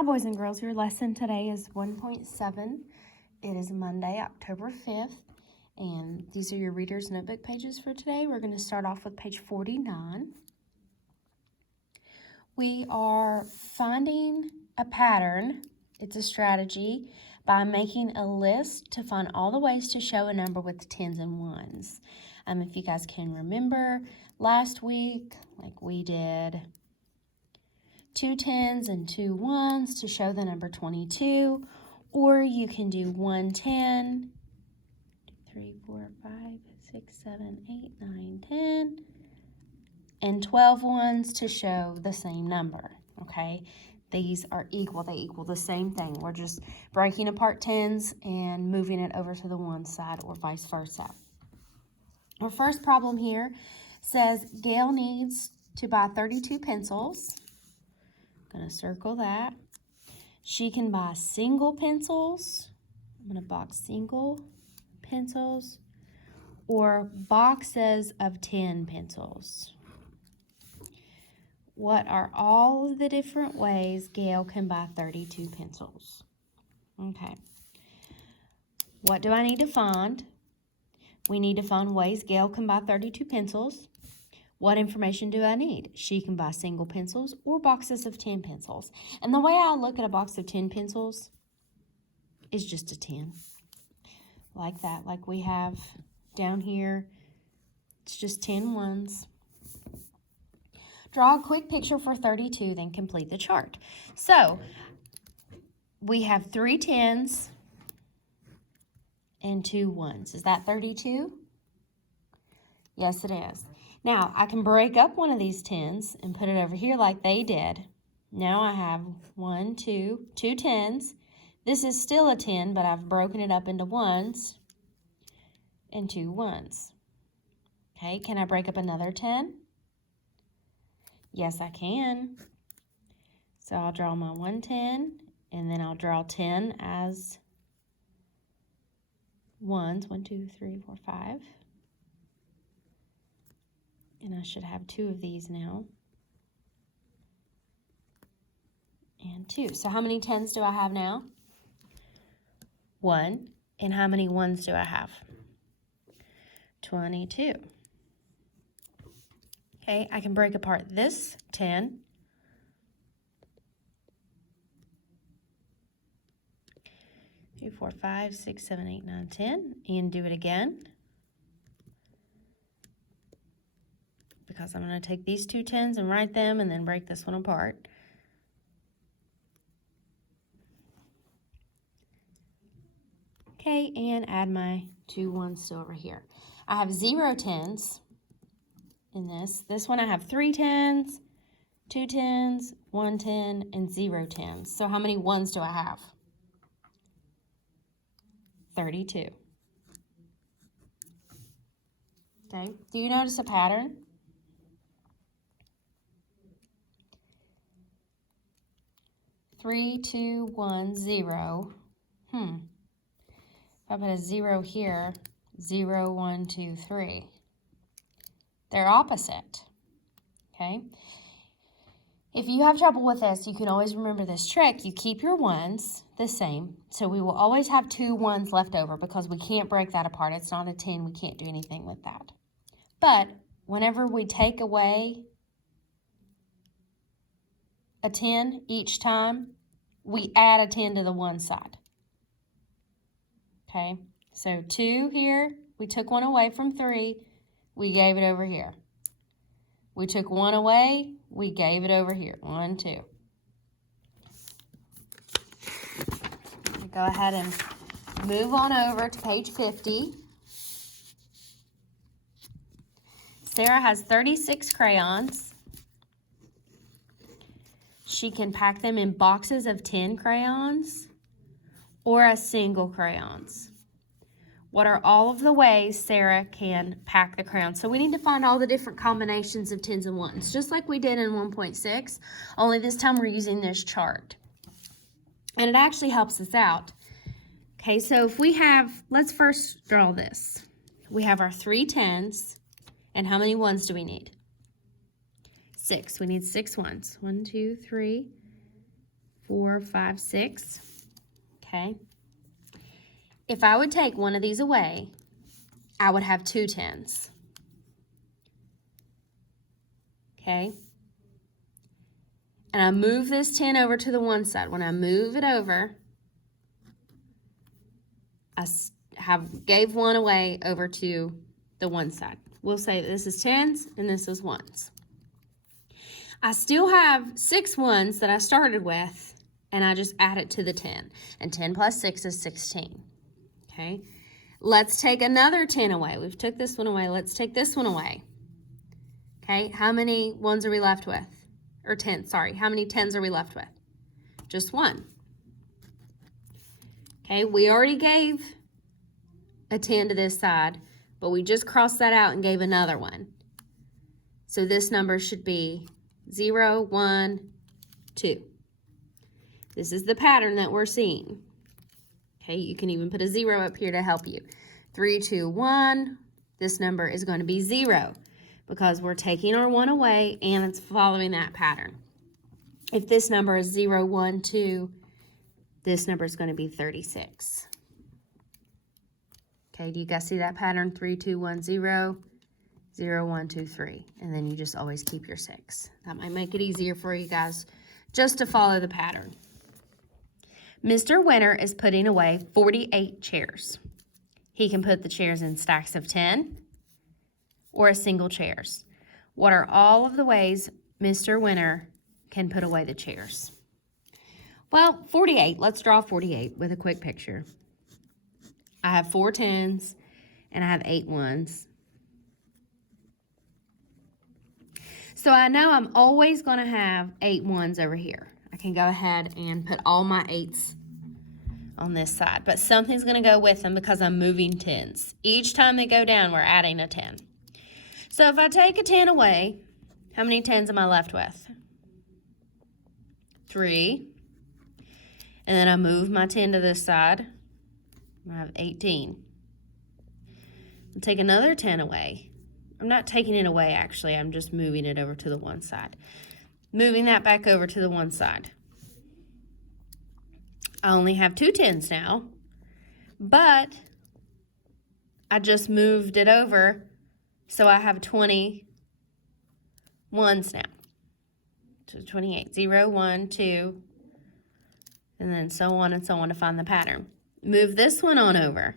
Hi boys and girls, your lesson today is 1.7. It is Monday, October 5th, and these are your reader's notebook pages for today. We're going to start off with page 49. We are finding a pattern, it's a strategy, by making a list to find all the ways to show a number with tens and ones. If you guys can remember, last week, we did 2 tens and 2 ones to show the number 22, or you can do 1 10, 3, 4, 5, 6, 7, 8, 9, 10, and 12 ones to show the same number, okay? These are equal, they equal the same thing. We're just breaking apart tens and moving it over to the one side or vice versa. Our first problem here says Gail needs to buy 32 pencils. I'm going to circle that. She can buy single pencils. I'm going to box single pencils or boxes of 10 pencils. What are all of the different ways Gail can buy 32 pencils? Okay. What do I need to find? We need to find ways Gail can buy 32 pencils. What information do I need? She can buy single pencils or boxes of 10 pencils. And the way I look at a box of 10 pencils is just a 10. Like that, like we have down here. It's just 10 ones. Draw a quick picture for 32, then complete the chart. So, we have 3 tens and 2 ones. Is that 32? Yes, it is. Now, I can break up one of these tens and put it over here like they did. Now I have 2 tens. This is still a 10, but I've broken it up into ones and 2 ones. Okay, can I break up another 10? Yes, I can. So I'll draw my 1 10, and then I'll draw 10 as ones. 1, 2, 3, 4, 5. And I should have 2 of these now. And 2. So how many 10s do I have now? 1. And how many 1s do I have? 22. Okay, I can break apart this 10. Three, 4, 5, 6, 7, 8, 9, 10. And do it again. Because I'm going to take these 2 tens and write them and then break this one apart. Okay, and add my 2 ones to over here. I have 0 tens in this. This one I have 3 tens, 2 tens, 1 10, and 0 tens. So how many ones do I have? 32. Okay, do you notice a pattern? Three, 2, 1, 0. If I put a 0 here, 0, 1, 2, 3. They're opposite. Okay? If you have trouble with this, you can always remember this trick. You keep your ones the same. So we will always have 2 ones left over because we can't break that apart. It's not a 10. We can't do anything with that. But whenever we take away a 10 each time, we add a 10 to the one side. Okay, so 2 here, we took 1 away from 3, we gave it over here. We took 1 away, we gave it over here. 1, 2. Go ahead and move on over to page 50. Sarah has 36 crayons. She can pack them in boxes of 10 crayons or a single crayons. What are all of the ways Sarah can pack the crayons? So we need to find all the different combinations of 10s and 1s, just like we did in 1.6, only this time we're using this chart. And it actually helps us out. Okay, so if we have, let's first draw this. We have our 3 10s, and how many 1s do we need? 6. We need 6 ones. 1, 2, 3, 4, 5, 6. Okay. If I would take one of these away, I would have 2 10s. Okay. And I move this 10 over to the one side. When I move it over, I gave one away over to the one side. We'll say this is 10s and this is 1s. I still have 6 1s that I started with, and I just add it to the 10. And 10 plus 6 is 16. Okay. Let's take another 10 away. We've took this one away. Let's take this one away. Okay. How many 1s are we left with? Or 10, sorry. How many 10s are we left with? Just 1. Okay. We already gave a 10 to this side, but we just crossed that out and gave another one. So this number should be 0, 1, 2. This is the pattern that we're seeing. Okay, you can even put a 0 up here to help you. 3, 2, 1. This number is going to be 0 because we're taking our 1 away and it's following that pattern. If this number is 0, 1, 2, this number is going to be 36. Okay, do you guys see that pattern? 3, 2, 1, 0, 0, 1, 2, 3. And then you just always keep your 6. That might make it easier for you guys just to follow the pattern. Mr. Winter is putting away 48 chairs. He can put the chairs in stacks of 10 or as single chairs. What are all of the ways Mr. Winter can put away the chairs? Well, 48. Let's draw 48 with a quick picture. I have 4 10s and I have 8 1s. So I know I'm always going to have 8 1s over here. I can go ahead and put all my 8s on this side, but something's going to go with them because I'm moving 10s. Each time they go down, we're adding a 10. So if I take a 10 away, how many 10s am I left with? 3. And then I move my 10 to this side. I have 18. I'll take another 10 away. I'm not taking it away, actually. I'm just moving it over to the one side. Moving that back over to the one side. I only have 2 10s now, but I just moved it over, so I have 20 1s now. So 28, 0, 1, 2, and then so on and so on to find the pattern. Move this one on over.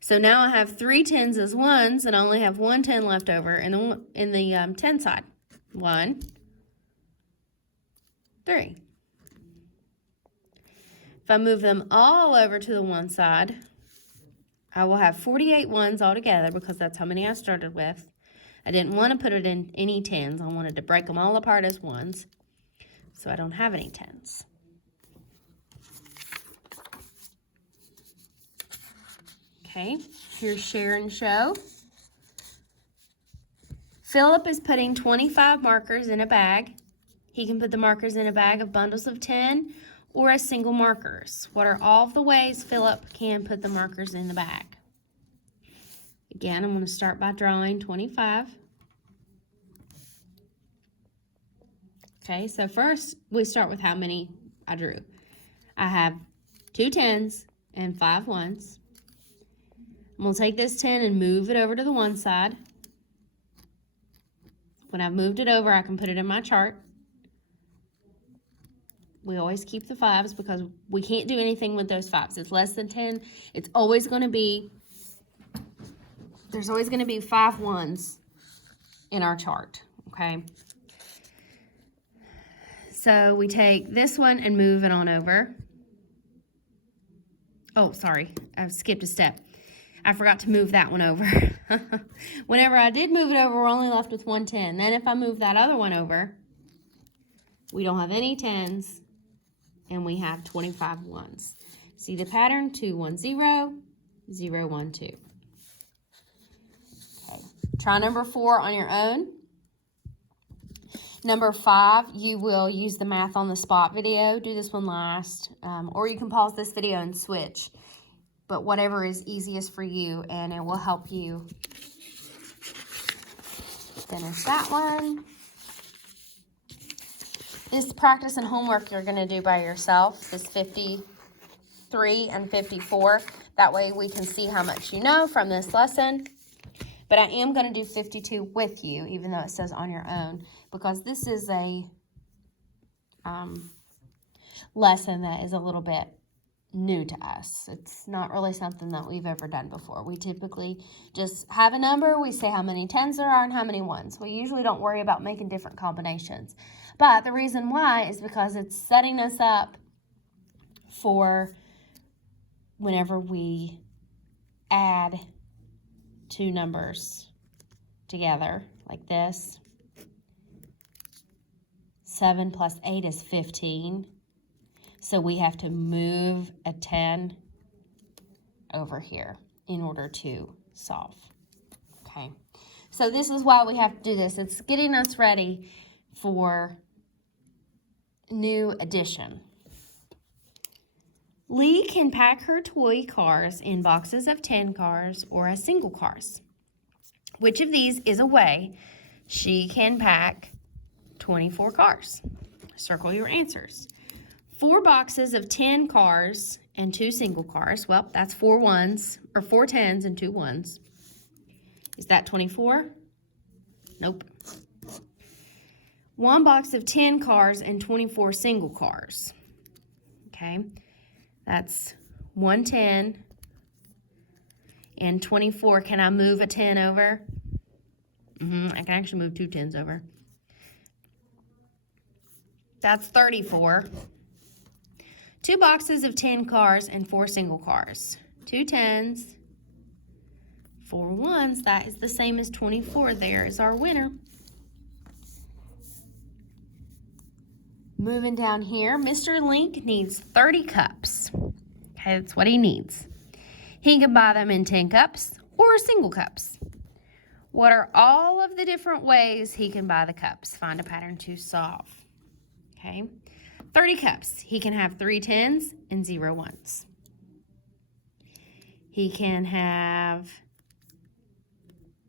So now I have 3 10s as 1s, and I only have 1 10 left over in the 10 side. 1, 3. If I move them all over to the one side, I will have 48 1s altogether because that's how many I started with. I didn't want to put it in any 10s. I wanted to break them all apart as 1s, so I don't have any 10s. Okay, here's share and show. Philip is putting 25 markers in a bag. He can put the markers in a bag of bundles of 10 or as single markers. What are all of the ways Philip can put the markers in the bag? Again, I'm going to start by drawing 25. Okay, so first we start with how many I drew. I have 2 10s and 5 1s. I'm going to take this 10 and move it over to the one side. When I've moved it over, I can put it in my chart. We always keep the 5s because we can't do anything with those 5s. It's less than 10. It's always going to be, there's always going to be 5 1s in our chart, okay? So we take this one and move it on over. Oh, sorry, I skipped a step. I forgot to move that one over. Whenever I did move it over, we're only left with 1 10. Then if I move that other one over, we don't have any 10s, and we have 25 1s. See the pattern? 2 1 0, 0 1 2. Okay. Try number 4 on your own. Number 5, you will use the math on the spot video. Do this one last, or you can pause this video and switch. But whatever is easiest for you, and it will help you finish that one. This practice and homework you're going to do by yourself, this 53 and 54. That way we can see how much you know from this lesson. But I am going to do 52 with you, even though it says on your own, because this is a lesson that is a little bit new to us. It's not really something that we've ever done before. We typically just have a number, we say how many 10s there are and how many 1s. We usually don't worry about making different combinations. But the reason why is because it's setting us up for whenever we add two numbers together, like this. 7 plus 8 is 15. So we have to move a 10 over here in order to solve. Okay. So this is why we have to do this. It's getting us ready for new addition. Lee can pack her toy cars in boxes of 10 cars or as single cars. Which of these is a way she can pack 24 cars? Circle your answers. 4 boxes of 10 cars and 2 single cars. Well, that's 4 1s, or 4 10s and 2 1s. Is that 24? Nope. 1 box of 10 cars and 24 single cars. Okay, that's 1 10 and 24. Can I move a 10 over? I can actually move 2 10s over. That's 34. 2 boxes of 10 cars and 4 single cars. 2 10s, 4 1s. That is the same as 24. There is our winner. Moving down here, Mr. Link needs 30 cups. Okay, that's what he needs. He can buy them in 10 cups or single cups. What are all of the different ways he can buy the cups? Find a pattern to solve. Okay. 30 cups. He can have 3 10s and 0 1s. He can have,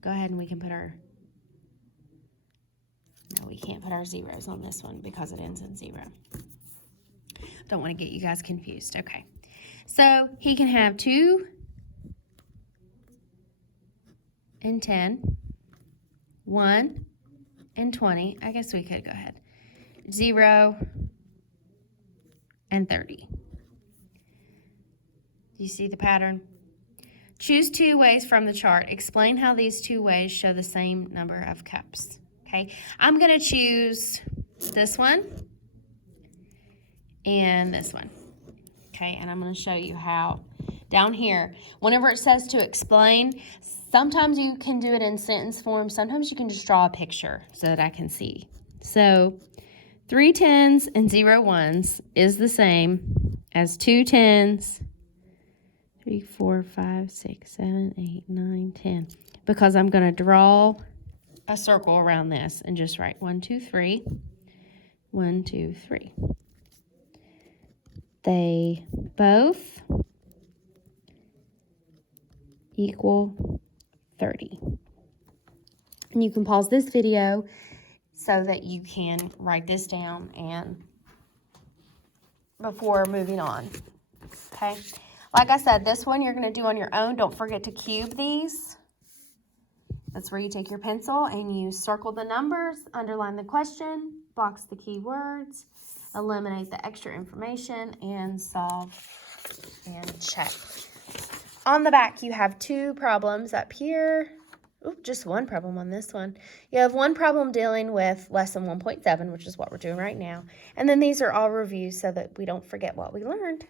go ahead and we can put our, no, we can't put our zeros on this one because it ends in 0. Don't want to get you guys confused. Okay. So he can have 2 and 10, 1 and 20. I guess we could go ahead. 0 and 30. Do you see the pattern? Choose 2 ways from the chart. Explain how these 2 ways show the same number of cups. Okay, I'm going to choose this one and this one. Okay, and I'm going to show you how. Down here, whenever it says to explain, sometimes you can do it in sentence form. Sometimes you can just draw a picture so that I can see. So 3 10s and 0 1s is the same as 2 10s, 3, 4, 5, 6, 7, 8, 9, 10. Because I'm going to draw a circle around this and just write 1, 2, 3, 1, 2, 3. They both equal 30. And you can pause this video so that you can write this down and before moving on. Okay, like I said, this one you're going to do on your own. Don't forget to cube these. That's where you take your pencil and you circle the numbers, underline the question, box the keywords, eliminate the extra information, and solve and check. On the back, you have 2 problems up here. Oop, just 1 problem on this one. You have 1 problem dealing with lesson 1.7, which is what we're doing right now. And then these are all reviews so that we don't forget what we learned.